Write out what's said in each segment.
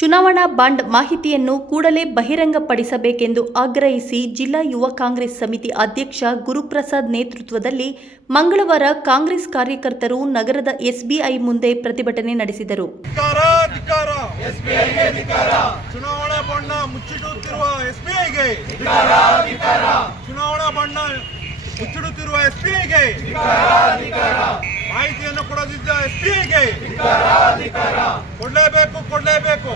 ಚುನಾವಣಾ ಬಾಂಡ್ ಮಾಹಿತಿಯನ್ನು ಕೂಡಲೇ ಬಹಿರಂಗಪಡಿಸಬೇಕೆಂದು ಆಗ್ರಹಿಸಿ ಜಿಲ್ಲಾ ಯುವ ಕಾಂಗ್ರೆಸ್ ಸಮಿತಿ ಅಧ್ಯಕ್ಷ ಗುರುಪ್ರಸಾದ್ ನೇತೃತ್ವದಲ್ಲಿ ಮಂಗಳವಾರ ಕಾಂಗ್ರೆಸ್ ಕಾರ್ಯಕರ್ತರು ನಗರದ ಎಸ್ಬಿಐ ಮುಂದೆ ಪ್ರತಿಭಟನೆ ನಡೆಸಿದರು. ಚುನಾವಣಾ ಬಾಂಡ್ ಮುಚ್ಚಿಡುತ್ತಿರುವ ಎಸ್ಬಿಐಗೆ ಮಾಹಿತಿಯನ್ನು ಕೊಡದಿದ್ದ ಎಸ್ಬಿಐಗೆ ಕೊಡಲೇಬೇಕು.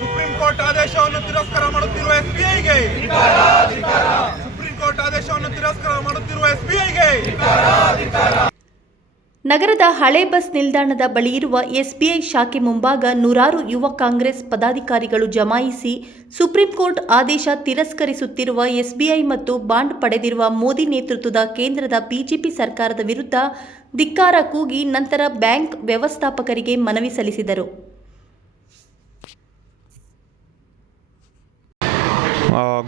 ಸುಪ್ರೀಂ ಕೋರ್ಟ್ ಆದೇಶವನ್ನು ತಿರಸ್ಕಾರ ಮಾಡುತ್ತಿರುವ ಎಸ್ಬಿಐಗೆ ನಗರದ ಹಳೆ ಬಸ್ ನಿಲ್ದಾಣದ ಬಳಿ ಇರುವ ಎಸ್ಬಿಐ ಶಾಖೆ ಮುಂಭಾಗ ನೂರಾರು ಯುವ ಕಾಂಗ್ರೆಸ್ ಪದಾಧಿಕಾರಿಗಳು ಜಮಾಯಿಸಿ ಸುಪ್ರೀಂ ಕೋರ್ಟ್ ಆದೇಶ ತಿರಸ್ಕರಿಸುತ್ತಿರುವ ಎಸ್ಬಿಐ ಮತ್ತು ಬಾಂಡ್ ಪಡೆದಿರುವ ಮೋದಿ ನೇತೃತ್ವದ ಕೇಂದ್ರದ ಬಿಜೆಪಿ ಸರ್ಕಾರದ ವಿರುದ್ಧ ಧಿಕ್ಕಾರ ಕೂಗಿ ನಂತರ ಬ್ಯಾಂಕ್ ವ್ಯವಸ್ಥಾಪಕರಿಗೆ ಮನವಿ ಸಲ್ಲಿಸಿದರು.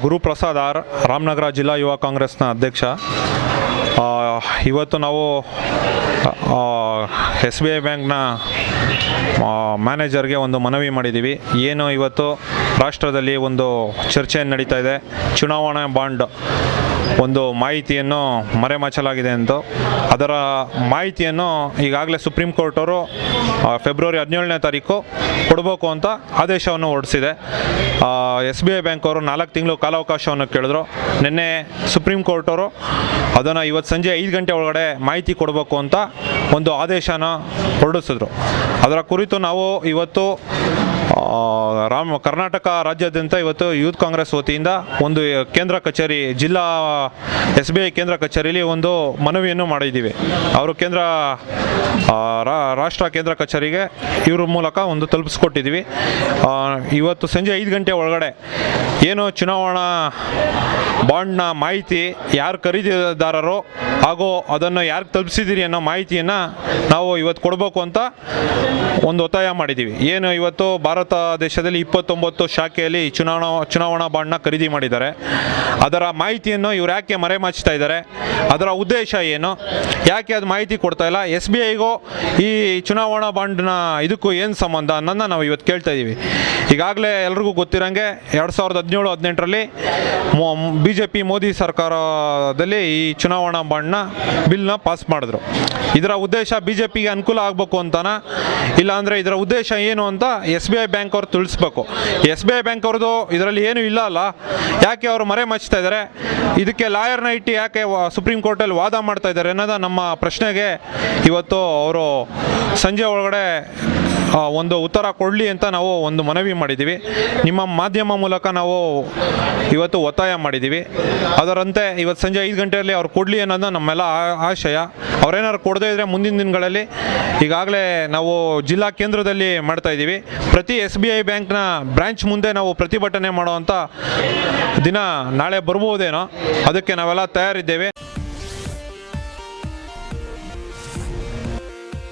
ಗುರುಪ್ರಸಾದ್ ಆರ್, ರಾಮನಗರ ಜಿಲ್ಲಾ ಯುವ ಕಾಂಗ್ರೆಸ್ನ ಅಧ್ಯಕ್ಷ. ಇವತ್ತು ನಾವು ಎಸ್ ಬಿ ಐ ಬ್ಯಾಂಕ್ನ ಮ್ಯಾನೇಜರ್ಗೆ ಒಂದು ಮನವಿ ಮಾಡಿದ್ದೀವಿ. ಏನು ಇವತ್ತು ರಾಷ್ಟ್ರದಲ್ಲಿ ಒಂದು ಚರ್ಚೆ ನಡೀತಾ ಇದೆ, ಚುನಾವಣಾ ಬಾಂಡ್ ಒಂದು ಮಾಹಿತಿಯನ್ನು ಮರೆಮಾಚಲಾಗಿದೆ ಎಂದು. ಅದರ ಮಾಹಿತಿಯನ್ನು ಈಗಾಗಲೇ ಸುಪ್ರೀಂ ಕೋರ್ಟ್ ಅವರು ಫೆಬ್ರವರಿ 17ನೇ ತಾರೀಕು ಕೊಡಬೇಕು ಅಂತ ಆದೇಶವನ್ನು ಹೊರಡಿಸಿದೆ. ಎಸ್ ಬಿ ಐ ಬ್ಯಾಂಕ್ ಅವರು 4 ತಿಂಗಳು ಕಾಲಾವಕಾಶವನ್ನು ಕೇಳಿದ್ರು. ನಿನ್ನೆ ಸುಪ್ರೀಂ ಕೋರ್ಟ್ ಅವರು ಅದನ್ನು ಇವತ್ತು ಸಂಜೆ 5 ಗಂಟೆ ಒಳಗಡೆ ಮಾಹಿತಿ ಕೊಡಬೇಕು ಅಂತ ಒಂದು ಆದೇಶನ ಹೊರಡಿಸಿದ್ರು. ಅದರ ಕುರಿತು ನಾವು ಇವತ್ತು ಕರ್ನಾಟಕ ರಾಜ್ಯಾದ್ಯಂತ ಇವತ್ತು ಯೂತ್ ಕಾಂಗ್ರೆಸ್ ವತಿಯಿಂದ ಒಂದು ಕೇಂದ್ರ ಕಚೇರಿ, ಜಿಲ್ಲಾ ಎಸ್ ಬಿ ಐ ಕೇಂದ್ರ ಕಚೇರಿಯಲ್ಲಿ ಒಂದು ಮನವಿಯನ್ನು ಮಾಡಿದ್ದೀವಿ. ಅವರು ರಾಷ್ಟ್ರ ಕೇಂದ್ರ ಕಚೇರಿಗೆ ಇವ್ರ ಮೂಲಕ ಒಂದು ತಲುಪಿಸ್ಕೊಟ್ಟಿದ್ದೀವಿ. ಇವತ್ತು ಸಂಜೆ 5 ಗಂಟೆ ಒಳಗಡೆ ಏನು ಚುನಾವಣಾ ಬಾಂಡ್ನ ಮಾಹಿತಿ ಯಾರು ಖರೀದಿದಾರರೋ ಹಾಗೂ ಅದನ್ನು ಯಾರು ತಲುಪಿಸಿದ್ದೀರಿ ಅನ್ನೋ ಮಾಹಿತಿಯನ್ನು ನಾವು ಇವತ್ತು ಕೊಡಬೇಕು ಅಂತ ಒಂದು ಒತ್ತಾಯ ಮಾಡಿದ್ದೀವಿ. ಏನು ಇವತ್ತು ಭಾರತ ದೇಶದಲ್ಲಿ 29 ಶಾಖೆಯಲ್ಲಿ ಚುನಾವಣಾ ಬಾಂಡ್ನ ಖರೀದಿ ಮಾಡಿದ್ದಾರೆ. ಅದರ ಮಾಹಿತಿಯನ್ನು ಇವ್ರು ಯಾಕೆ ಮರೆಮಾಚ್ತಾ ಇದ್ದಾರೆ, ಅದರ ಉದ್ದೇಶ ಏನು, ಯಾಕೆ ಅದು ಮಾಹಿತಿ ಕೊಡ್ತಾ ಇಲ್ಲ, ಎಸ್ ಬಿ ಐಗೂ ಈ ಚುನಾವಣಾ ಬಾಂಡ್ನ ಇದಕ್ಕೂ ಏನು ಸಂಬಂಧ ಅನ್ನೋದನ್ನ ನಾವು ಇವತ್ತು ಕೇಳ್ತಾ ಇದ್ದೀವಿ. ಈಗಾಗಲೇ ಎಲ್ರಿಗೂ ಗೊತ್ತಿರೋಂಗೆ 2017-18ರಲ್ಲಿ BJP ಮೋದಿ ಸರ್ಕಾರದಲ್ಲಿ ಈ ಚುನಾವಣಾ ಬಾಂಡ್ನ ಬಿಲ್ನ ಪಾಸ್ ಮಾಡಿದ್ರು. ಇದರ ಉದ್ದೇಶ BJPಗೆ ಅನುಕೂಲ ಆಗಬೇಕು ಅಂತಾನ, ಇಲ್ಲಾಂದರೆ ಇದರ ಉದ್ದೇಶ ಏನು ಅಂತ ಎಸ್ ಬಿ ಐ ಬ್ಯಾಂಕ್ ಅವ್ರು ತಿಳಿಸ್ಬೇಕು. ಎಸ್ ಬಿ ಐ ಬ್ಯಾಂಕ್ ಅವ್ರದ್ದು ಇದರಲ್ಲಿ ಏನೂ ಇಲ್ಲ ಅಲ್ಲ, ಯಾಕೆ ಅವರು ಮರೆ ಮಚ್ತಾ ಇದ್ದಾರೆ, ಇದಕ್ಕೆ ಲಾಯರ್ನ ಇಟ್ಟು ಯಾಕೆ ಸುಪ್ರೀಂ ಕೋರ್ಟಲ್ಲಿ ವಾದ ಮಾಡ್ತಾ ಇದ್ದಾರೆ ಅನ್ನೋದು ನಮ್ಮ ಪ್ರಶ್ನೆಗೆ ಇವತ್ತು ಅವರು ಸಂಜೆ ಒಳಗಡೆ ಒಂದು ಉತ್ತರ ಕೊಡಲಿ ಅಂತ ನಾವು ಒಂದು ಮನವಿ ಮಾಡಿದ್ದೀವಿ. ನಿಮ್ಮ ಮಾಧ್ಯಮ ಮೂಲಕ ನಾವು ಇವತ್ತು ಒತ್ತಾಯ ಮಾಡಿದ್ದೀವಿ. ಅದರಂತೆ ಇವತ್ತು ಸಂಜೆ 5 ಗಂಟೆಯಲ್ಲಿ ಅವ್ರು ಕೊಡಲಿ ಅನ್ನೋದು ನಮ್ಮೆಲ್ಲ ಆಶಯ. ಅವ್ರೇನಾದ್ರು ಕೊಡದೇ ಇದ್ದರೆ ಮುಂದಿನ ದಿನಗಳಲ್ಲಿ ಈಗಾಗಲೇ ನಾವು ಜಿಲ್ಲಾ ಕೇಂದ್ರದಲ್ಲಿ ಮಾಡ್ತಾ ಇದ್ದೀವಿ. ಪ್ರತಿ ಎಸ್ ಬಿ ಐ ಬ್ಯಾಂಕ್ನ ಬ್ರಾಂಚ್ ಮುಂದೆ ನಾವು ಪ್ರತಿಭಟನೆ ಮಾಡುವಂಥ ದಿನ ನಾಳೆ ಬರ್ಬೋದೇನೋ, ಅದಕ್ಕೆ ನಾವೆಲ್ಲ ತಯಾರಿದ್ದೇವೆ.